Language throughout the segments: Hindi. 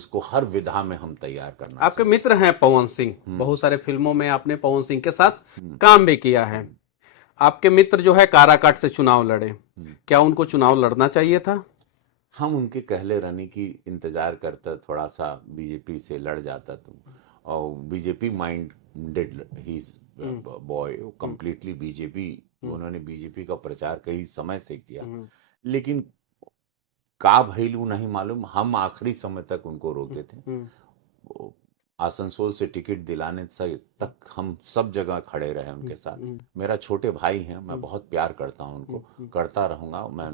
उसको हर विधा में हम तैयार करना आपके मित्र हैं पवन सिंह, बहुत सारे फिल्मों में आपने पवन सिंह के साथ हम्म। काम भी किया है। आपके मित्र जो है काराकाट से चुनाव लड़े, क्या उनको चुनाव लड़ना चाहिए था? हम उनके कहले रहने की इंतजार करता, थोड़ा सा बीजेपी से लड़ जाता तुम, और बीजेपी माइंडेड ही बॉय, कंप्लीटली बीजेपी, उन्होंने बीजेपी का प्रचार कई समय से किया, लेकिन का भइलू नहीं मालूम, हम आखिरी समय तक उनको रोके थे। वो आसनसोल से टिकट दिलाने से तक हम सब जगह खड़े रहे उनके साथ। मेरा छोटे भाई हैं, मैं बहुत प्यार करता हूं उनको, करता रहूंगा, मैं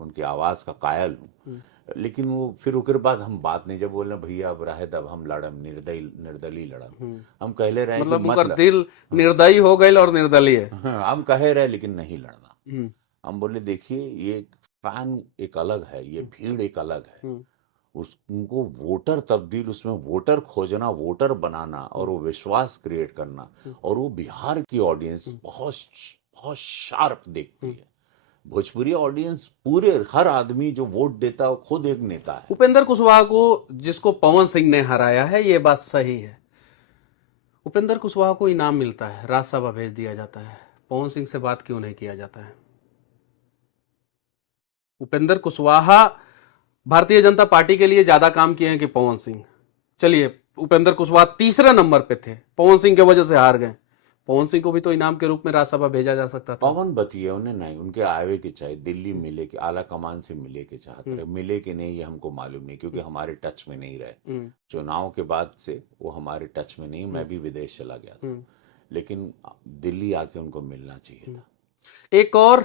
उनकी आवाज का कायल हूं। लेकिन वो फिर उसके बाद हम बात नहीं, जब बोले भैया अब रहे तब हम लड़म, निर्दलीय लड़म, हम कहले रहे कि मतलब मत उनका दिल निर्दयी हो गई और निर्दलीय। हम कहे रहे लेकिन नहीं लड़ना। हम बोले देखिए ये फैन एक अलग है, ये भीड़ एक अलग है, उसको वोटर तब्दील, उसमें वोटर खोजना, वोटर बनाना और वो विश्वास क्रिएट करना, और वो बिहार की ऑडियंस बहुत बहुत शार्प देखती है। भोजपुरी ऑडियंस, पूरे हर आदमी जो वोट देता है वो खुद एक नेता है। उपेंद्र कुशवाहा को जिसको पवन सिंह ने हराया है, ये बात सही है। उपेंद्र कुशवाहा को इनाम मिलता है, राज्यसभा भेज दिया जाता है, पवन सिंह से बात क्यों नहीं किया जाता है? उपेंद्र कुशवाहा भारतीय जनता पार्टी के लिए ज्यादा काम किए हैं कि पवन सिंह? चलिए, उपेंद्र कुशवाहा तीसरे नंबर पे थे, पवन सिंह की वजह से हार गए। पवन सिंह को भी तो इनाम के रूप में राज्यसभा भेजा जा सकता था। पवन बतिए उन्हें नहीं, उनके आवे के चाहे दिल्ली मिले के, आला कमान से मिले के चाहते रहे, मिले कि नहीं ये हमको मालूम नहीं, क्योंकि हमारे टच में नहीं रहे। चुनाव के बाद से वो हमारे टच में नहीं, मैं भी विदेश चला गया था, लेकिन दिल्ली आके उनको मिलना चाहिए था। एक और